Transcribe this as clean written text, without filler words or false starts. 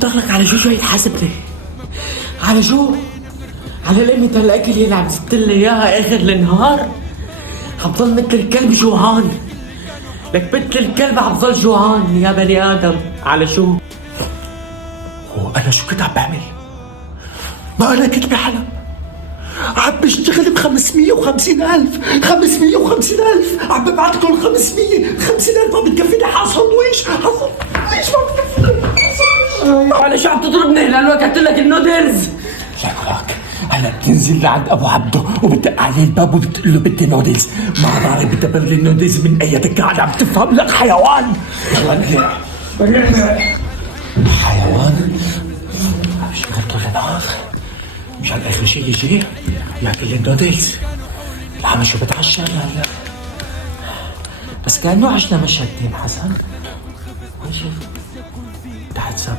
ودخلك على شو يتحاسبني؟ على شو؟ على لقمة الأكل اللي عم زدت لي إياها آخر النهار؟ حبضل مثل الكلب جوعان. لك مثل الكلب حبضل جوعان يا بني آدم. على شو؟ هو أنا شو كنت عم بعمل؟ ما أنا كنت بحلم عم بشتغل ب550,000 550,000 عم ببعت لكم 550,000 ما بتكفيني حصل ويش ما بتكفيني. على شو عم تضربني؟ لأنه أكلت لك النودلز. لك هلا بتنزل لعند ابو عبده وبتدق عليه الباب وبتقول له بدي نودلز. ما بعرف بتبر لي النودلز من اي دكان. عم تفهم؟ لك حيوان. حيوان عم يشتغل طول النهار مشان اخر شيء يجي ياكل لي النودلز. العم شو بتعشى هلا؟ بس كانه عشنا مشهدين حسن. وين شوف تحت سابق